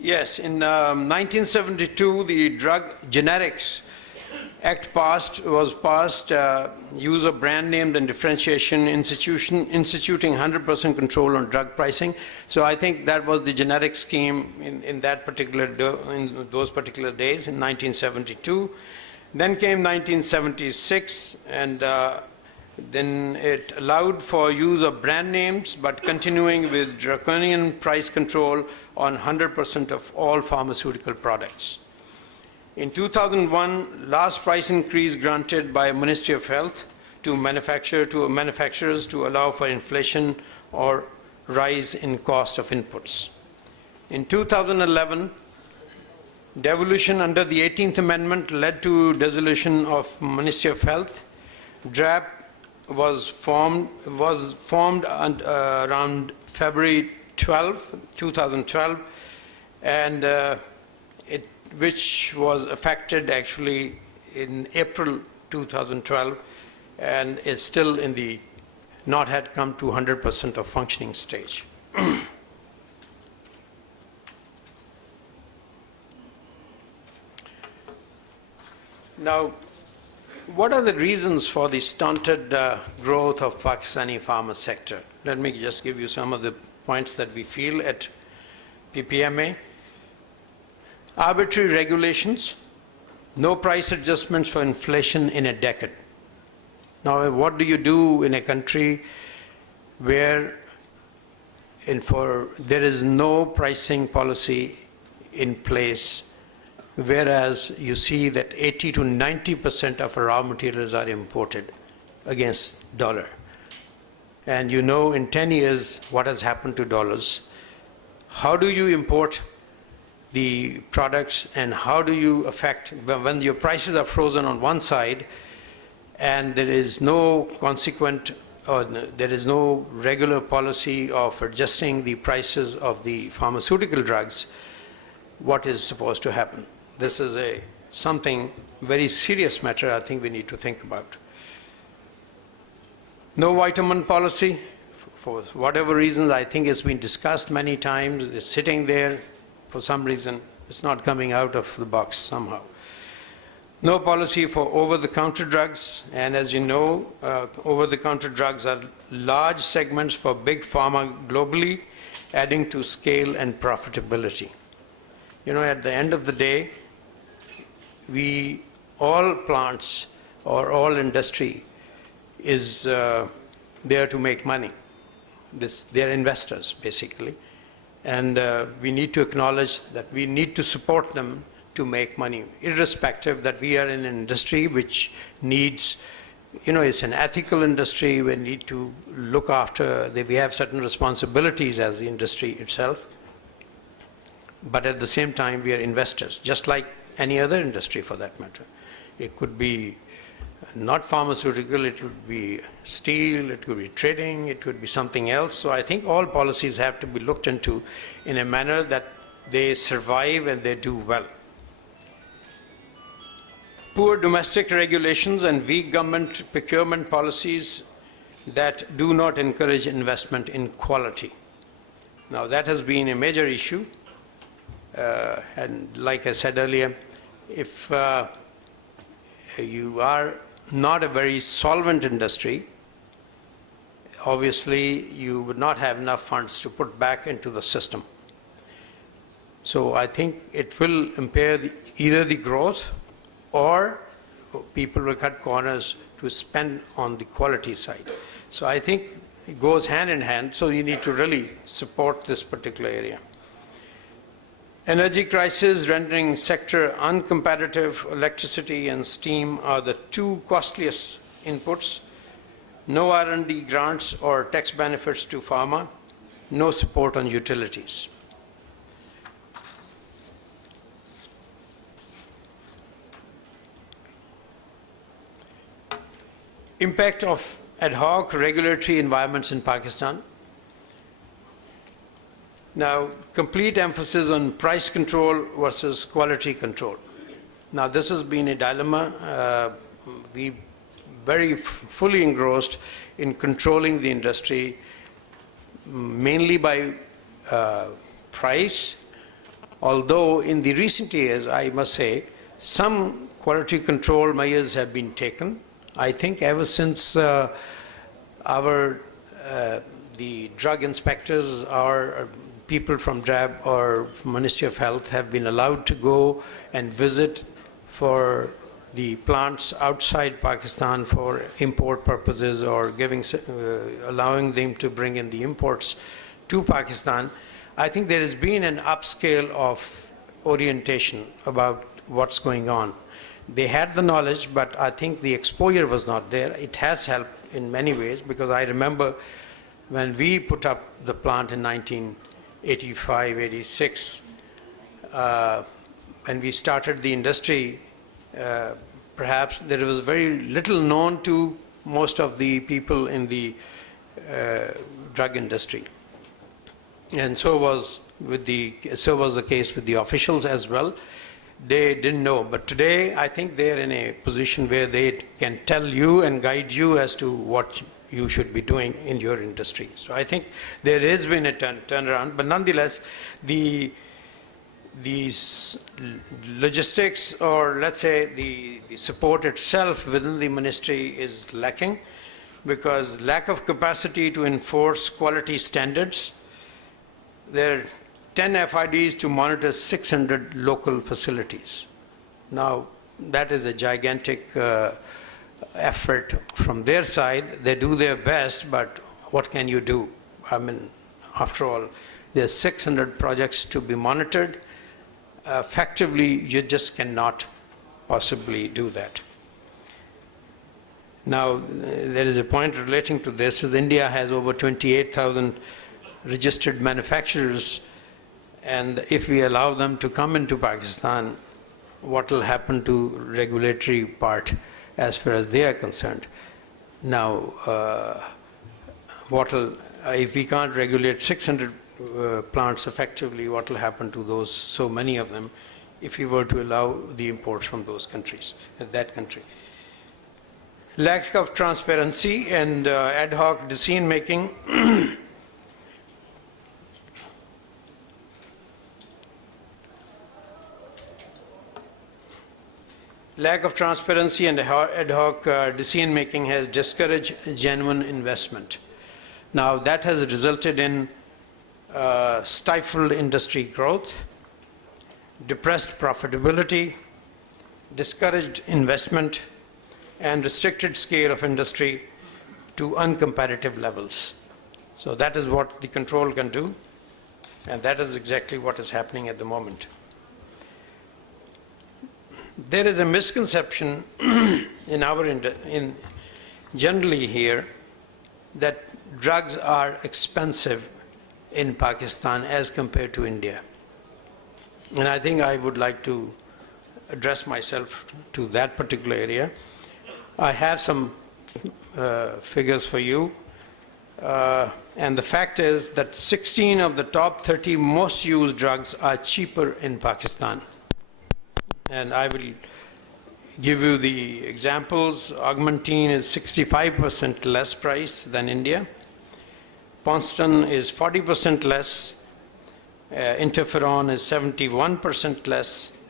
Yes, in 1972, the Drug Generics Act was passed, use of brand names and differentiation, instituting 100% control on drug pricing. So I think that was the generic scheme in those particular days in 1972. Then came 1976, and then it allowed for use of brand names, but continuing with draconian price control on 100% of all pharmaceutical products. In 2001, last price increase granted by Ministry of Health to manufacturers to allow for inflation or rise in cost of inputs. In 2011, devolution under the 18th Amendment led to dissolution of Ministry of Health. DRAP was formed around February 12, 2012, and which was affected actually in April 2012, and is still in the not had come to 100% of functioning stage. Now, what are the reasons for the stunted growth of Pakistani pharma sector? Let me just give you some of the points that we feel at PPMA. Arbitrary regulations, no price adjustments for inflation in a decade. Now, what do you do in a country where there is no pricing policy in place, whereas you see that 80 to 90% of our raw materials are imported against dollar? And you know in 10 years what has happened to dollars. How do you import the products, and how do you affect when your prices are frozen on one side and there is no consequent or there is no regular policy of adjusting the prices of the pharmaceutical drugs? What is supposed to happen? This is something very serious matter I think we need to think about. No vitamin policy, for whatever reasons. I think it's been discussed many times. It's sitting there. For some reason, it's not coming out of the box somehow. No policy for over-the-counter drugs, and as you know, over-the-counter drugs are large segments for big pharma globally, adding to scale and profitability. You know, at the end of the day, all plants or all industry is there to make money. They're investors, basically. And we need to acknowledge that we need to support them to make money, irrespective that we are in an industry which needs, it's an ethical industry. We need to look after, we have certain responsibilities as the industry itself. But at the same time, we are investors, just like any other industry for that matter. It could be not pharmaceutical, it could be steel, it could be trading, it could be something else. So I think all policies have to be looked into in a manner that they survive and they do well. Poor domestic regulations and weak government procurement policies that do not encourage investment in quality. Now that has been a major issue. And like I said earlier, if you are not a very solvent industry, obviously you would not have enough funds to put back into the system. So I think it will impair either the growth, or people will cut corners to spend on the quality side. So I think it goes hand in hand, so you need to really support this particular area. Energy crisis rendering sector uncompetitive. Electricity and steam are the two costliest inputs. No R&D grants or tax benefits to pharma. No support on utilities. Impact of ad hoc regulatory environments in Pakistan. Now, complete emphasis on price control versus quality control. Now, this has been a dilemma. We very fully engrossed in controlling the industry, mainly by price, Although in the recent years, I must say, some quality control measures have been taken. I think ever since the drug inspectors or people from DRAB or Ministry of Health have been allowed to go and visit for the plants outside Pakistan for import purposes or allowing them to bring in the imports to Pakistan, I think there has been an upscale of orientation about what's going on. They had the knowledge, but I think the exposure was not there. It has helped in many ways, because I remember when we put up the plant in 1985, 86, when we started the industry, perhaps there was very little known to most of the people in the drug industry. And so was the case with the officials as well. They didn't know. But today, I think they're in a position where they can tell you and guide you as to what you should be doing in your industry. So I think there has been a turnaround. But nonetheless, these logistics, or let's say the support itself within the ministry is lacking, because lack of capacity to enforce quality standards. There are 10 FIDs to monitor 600 local facilities. Now, that is a gigantic effort from their side. They do their best, but what can you do? I mean, after all, there are 600 projects to be monitored. Effectively, you just cannot possibly do that. Now, there is a point relating to this, is India has over 28,000 registered manufacturers, and if we allow them to come into Pakistan, what will happen to regulatory part as far as they are concerned? Now, if we can't regulate 600 plants effectively, what will happen to those, so many of them, if we were to allow the imports from those countries, that country? Lack of transparency and ad hoc decision making. Lack of transparency and ad hoc decision making has discouraged genuine investment. Now, that has resulted in stifled industry growth, depressed profitability, discouraged investment, and restricted scale of industry to uncompetitive levels. So that is what the control can do, and that is exactly what is happening at the moment. There is a misconception in generally here that drugs are expensive in Pakistan as compared to India. And I think I would like to address myself to that particular area. I have some figures for you. And the fact is that 16 of the top 30 most used drugs are cheaper in Pakistan. And I will give you the examples. Augmentine is 65% less price than India. Ponston is 40% less. Interferon is 71% less.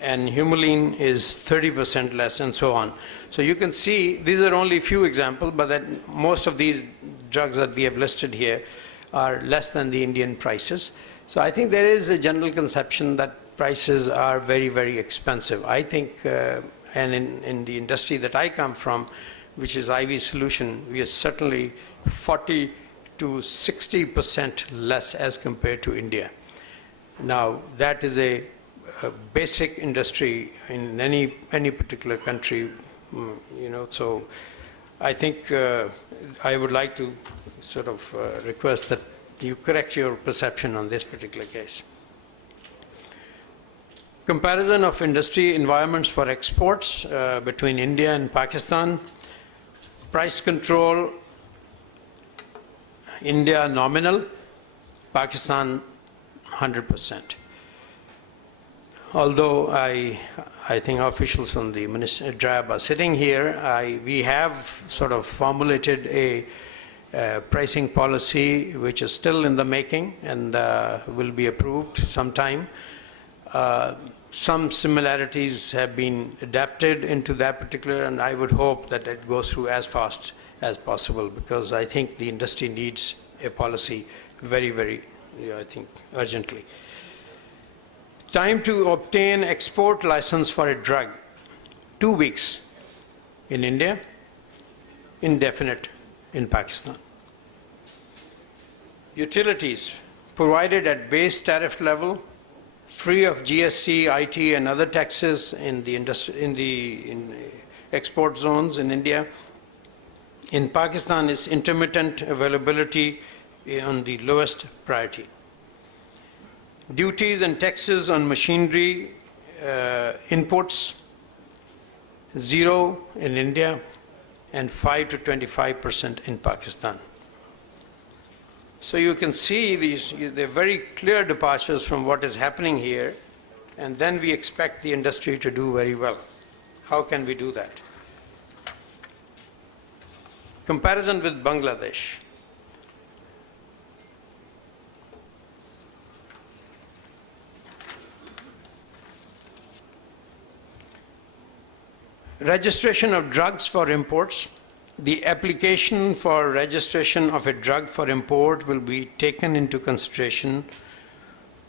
And Humulene is 30% less, and so on. So you can see, these are only a few examples, but that most of these drugs that we have listed here are less than the Indian prices. So I think there is a general conception that prices are very, very expensive. I think, and in the industry that I come from, which is IV solution, we are certainly 40 to 60% less as compared to India. Now, that is a basic industry in any particular country, so I think I would like to sort of request that you correct your perception on this particular case. Comparison of industry environments for exports between India and Pakistan. Price control, India nominal, Pakistan 100%. Although I think officials from the DRAB are sitting here, we have sort of formulated a pricing policy which is still in the making and will be approved sometime. Some similarities have been adapted into that particular, and I would hope that it goes through as fast as possible, because I think the industry needs a policy very, very, I think, urgently. Time to obtain export license for a drug, 2 weeks in India, indefinite in Pakistan. Utilities provided at base tariff level, free of GST, IT, and other taxes in the export zones in India. In Pakistan, it's intermittent availability on the lowest priority. Duties and taxes on machinery inputs, 0 in India, and 5 to 25% in Pakistan. So you can see they're very clear departures from what is happening here, and then we expect the industry to do very well. How can we do that? Comparison with Bangladesh. Registration of drugs for imports. The application for registration of a drug for import will be taken into consideration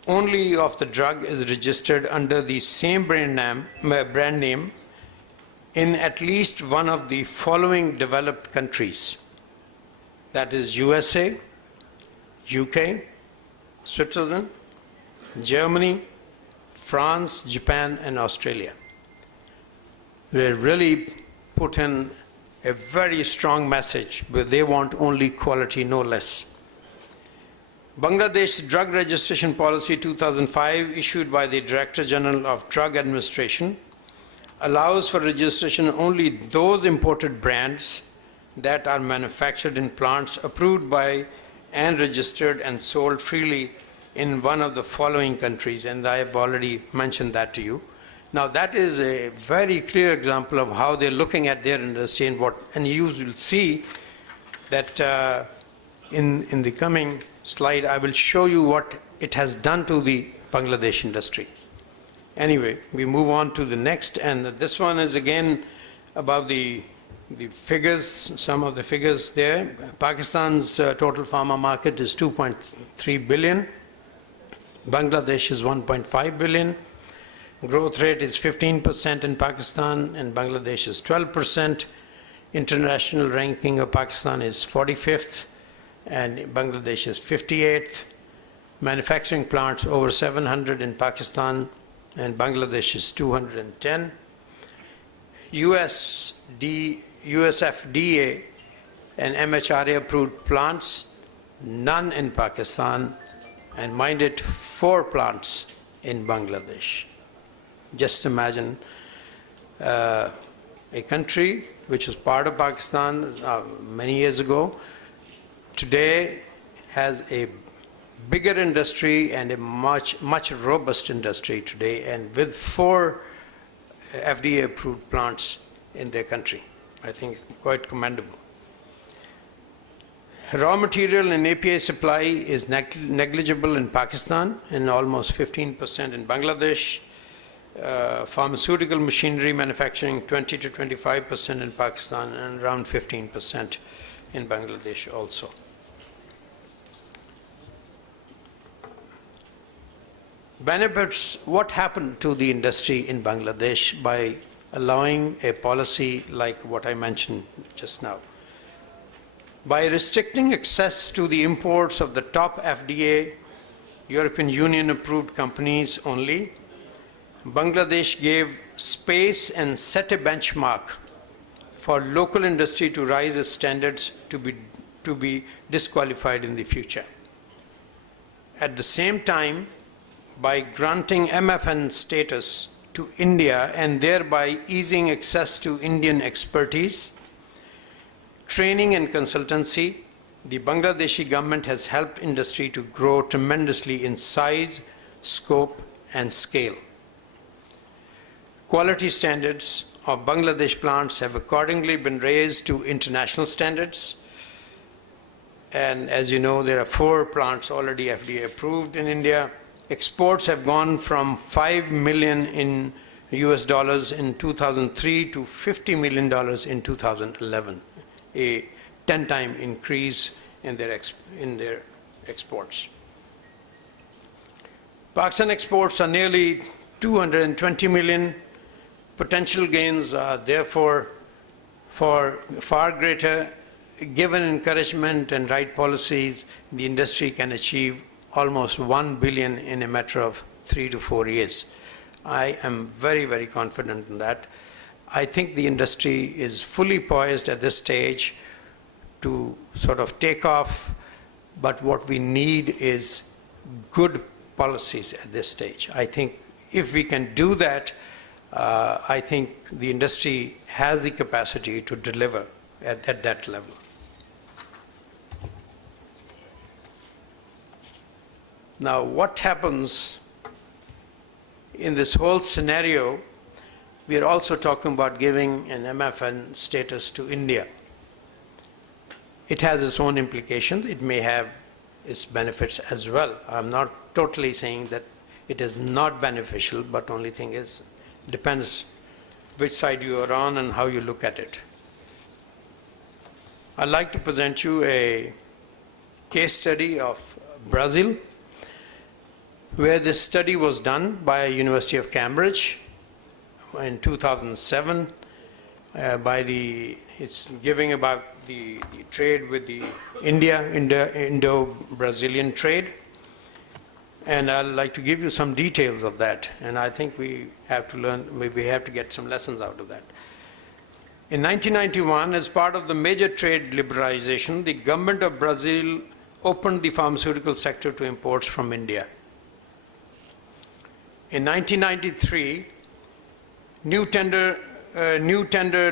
only if the drug is registered under the same brand name in at least one of the following developed countries. That is USA, UK, Switzerland, Germany, France, Japan, and Australia. They really put in a very strong message, but they want only quality, no less. Bangladesh Drug Registration Policy 2005, issued by the Director General of Drug Administration, allows for registration only those imported brands that are manufactured in plants approved by and registered and sold freely in one of the following countries, and I have already mentioned that to you. Now that is a very clear example of how they're looking at their industry, and you will see that in the coming slide I will show you what it has done to the Bangladesh industry. Anyway, we move on to the next, and this one is again about the figures, some of the figures there. Pakistan's total pharma market is 2.3 billion. Bangladesh is 1.5 billion. Growth rate is 15% in Pakistan, and Bangladesh is 12%. International ranking of Pakistan is 45th, and Bangladesh is 58th. Manufacturing plants over 700 in Pakistan, and Bangladesh is 210. USFDA and MHRA approved plants, none in Pakistan, and mind it, 4 plants in Bangladesh. Just imagine a country which was part of Pakistan many years ago, today has a bigger industry and a much robust industry today, and with 4 FDA approved plants in their country. I think quite commendable. Raw material and API supply is negligible in Pakistan and almost 15% in Bangladesh. Pharmaceutical machinery manufacturing 20 to 25% in Pakistan and around 15% in Bangladesh also. Benefits, what happened to the industry in Bangladesh by allowing a policy like what I mentioned just now? By restricting access to the imports of the top FDA, European Union approved companies only, Bangladesh gave space and set a benchmark for local industry to rise its standards to be disqualified in the future. At the same time, by granting MFN status to India and thereby easing access to Indian expertise, training and consultancy, the Bangladeshi government has helped industry to grow tremendously in size, scope, and scale. Quality standards of Bangladesh plants have accordingly been raised to international standards. And as you know, there are 4 plants already FDA approved in India, exports have gone from $5 million in US dollars in 2003 to $50 million in 2011, a 10-time increase in their exports. Pakistan exports are nearly 220 million. Potential gains are therefore far greater. Given encouragement and right policies, the industry can achieve almost 1 billion in a matter of 3 to 4 years. I am very, very confident in that. I think the industry is fully poised at this stage to sort of take off, but what we need is good policies at this stage. I think if we can do that, I think the industry has the capacity to deliver at that level. Now, what happens in this whole scenario? We are also talking about giving an MFN status to India. It has its own implications. It may have its benefits as well. I'm not totally saying that it is not beneficial, but only thing is, depends which side you are on and how you look at it. I'd like to present you a case study of Brazil, where this study was done by University of Cambridge in 2007 it's giving about the trade with the Indo-Brazilian trade. And I'd like to give you some details of that. And I think we have to learn, we have to get some lessons out of that. In 1991, as part of the major trade liberalization, the government of Brazil opened the pharmaceutical sector to imports from India. In 1993, new tender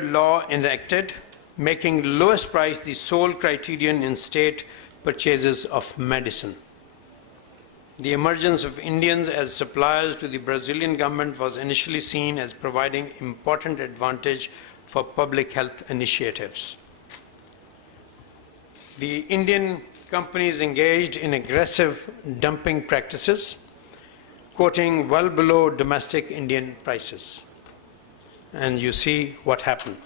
law enacted, making lowest price the sole criterion in state purchases of medicine. The emergence of Indians as suppliers to the Brazilian government was initially seen as providing important advantage for public health initiatives. The Indian companies engaged in aggressive dumping practices, quoting well below domestic Indian prices. And you see what happened.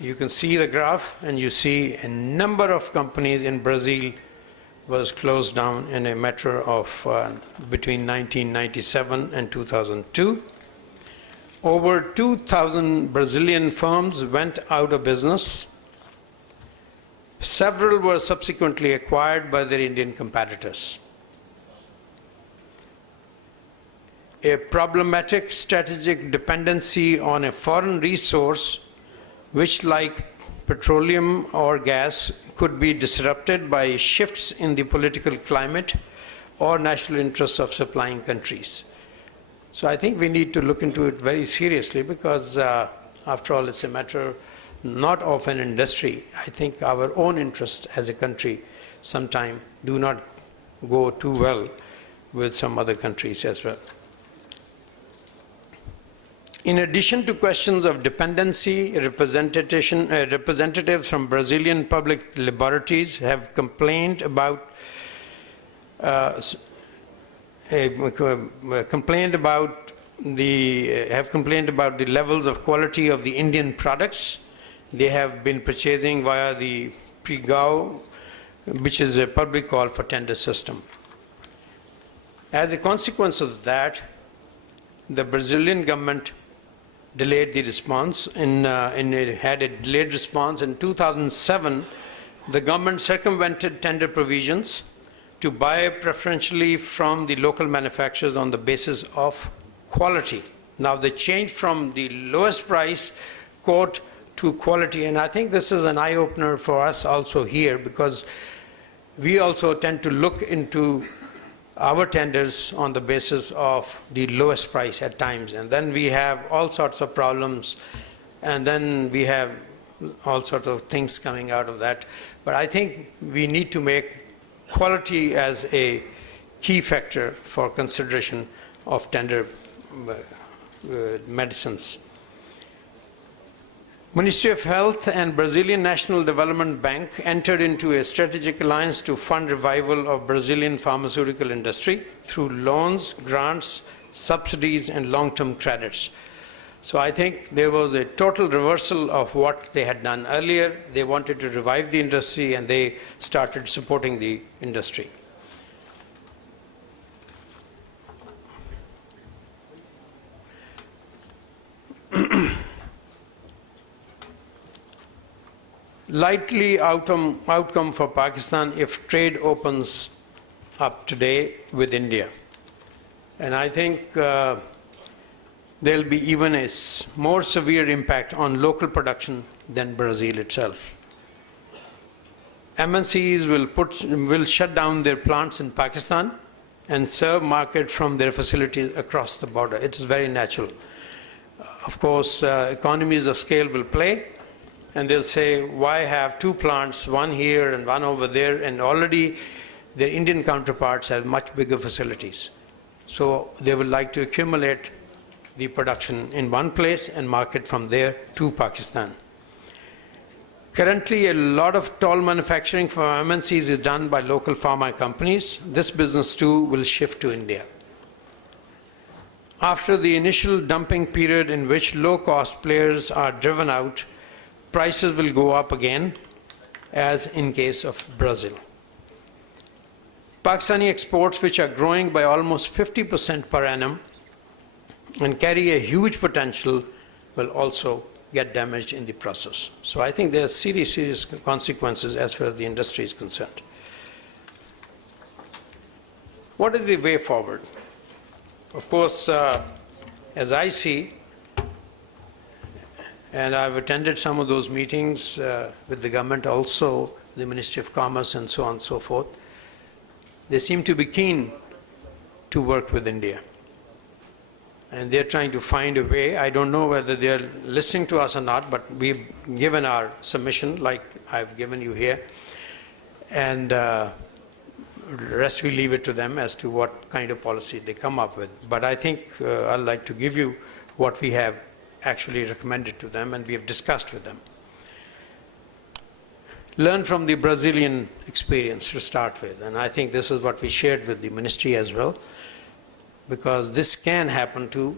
You can see the graph, and you see a number of companies in Brazil was closed down in a matter of between 1997 and 2002. Over 2,000 Brazilian firms went out of business. Several were subsequently acquired by their Indian competitors. A problematic strategic dependency on a foreign resource, which, like petroleum or gas, could be disrupted by shifts in the political climate or national interests of supplying countries. So I think we need to look into it very seriously, because after all, it's a matter not of an industry. I think our own interests as a country sometimes do not go too well with some other countries as well. In addition to questions of dependency, representatives from Brazilian public laboratories have complained about the levels of quality of the Indian products they have been purchasing via the PRIGAO, which is a public call for tender system. As a consequence of that, the Brazilian government delayed the response, and it had a delayed response. In 2007, the government circumvented tender provisions to buy preferentially from the local manufacturers on the basis of quality. Now they changed from the lowest price quote to quality, and I think this is an eye-opener for us also here, because we also tend to look into our tenders on the basis of the lowest price at times, and then we have all sorts of problems, and then we have all sorts of things coming out of that. But I think we need to make quality as a key factor for consideration of tender medicines. Ministry of Health and Brazilian National Development Bank entered into a strategic alliance to fund revival of Brazilian pharmaceutical industry through loans, grants, subsidies, and long-term credits. So I think there was a total reversal of what they had done earlier. They wanted to revive the industry, and they started supporting the industry. Likely outcome for Pakistan if trade opens up today with India. And I think there'll be even a more severe impact on local production than Brazil itself. MNCs will shut down their plants in Pakistan and serve market from their facilities across the border. It is very natural. Of course, economies of scale will play, and they'll say, why have two plants, one here and one over there, and already their Indian counterparts have much bigger facilities. So they would like to accumulate the production in one place and market from there to Pakistan. Currently, a lot of toll manufacturing for MNCs is done by local pharma companies. This business too will shift to India. After the initial dumping period in which low-cost players are driven out, prices will go up again, as in case of Brazil. Pakistani exports, which are growing by almost 50% per annum and carry a huge potential, will also get damaged in the process. So I think there are serious consequences as far as the industry is concerned. What is the way forward? Of course, as I see, and I've attended some of those meetings with the government also, the Ministry of Commerce and so on and so forth, they seem to be keen to work with India. And they're trying to find a way. I don't know whether they're listening to us or not, but we've given our submission like I've given you here. And the rest we leave it to them as to what kind of policy they come up with. But I think I'd like to give you what we have actually recommended to them and we have discussed with them. Learn from the Brazilian experience to start with. And I think this is what we shared with the ministry as well, because this can happen to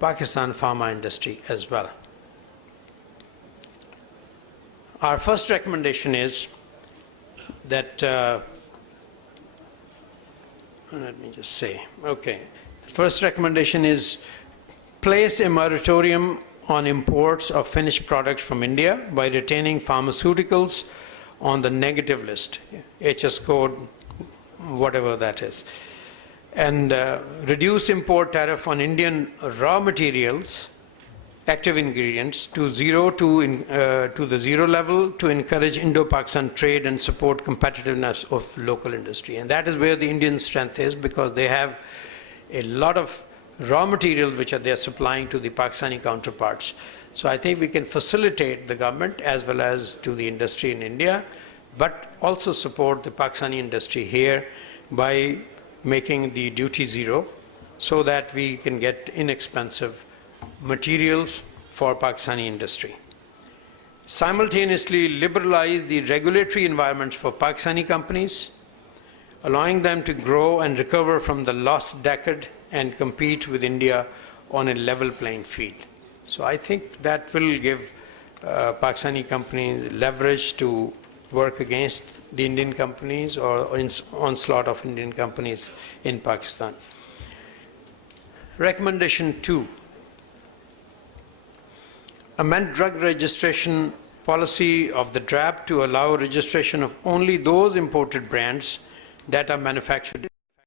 Pakistan pharma industry as well. Our first recommendation is that, let me just say, okay. First recommendation is place a moratorium on imports of finished products from India by retaining pharmaceuticals on the negative list, HS code, whatever that is. And reduce import tariff on Indian raw materials, active ingredients, to the zero level to encourage Indo-Pakistan trade and support competitiveness of local industry. And that is where the Indian strength is, because they have a lot of raw materials which they're supplying to the Pakistani counterparts. So I think we can facilitate the government as well as to the industry in India, but also support the Pakistani industry here by making the duty zero so that we can get inexpensive materials for Pakistani industry. Simultaneously liberalize the regulatory environments for Pakistani companies, allowing them to grow and recover from the lost decade and compete with India on a level playing field. So I think that will give Pakistani companies leverage to work against the Indian companies or onslaught of Indian companies in Pakistan. Recommendation 2. Amend drug registration policy of the DRAP to allow registration of only those imported brands that are manufactured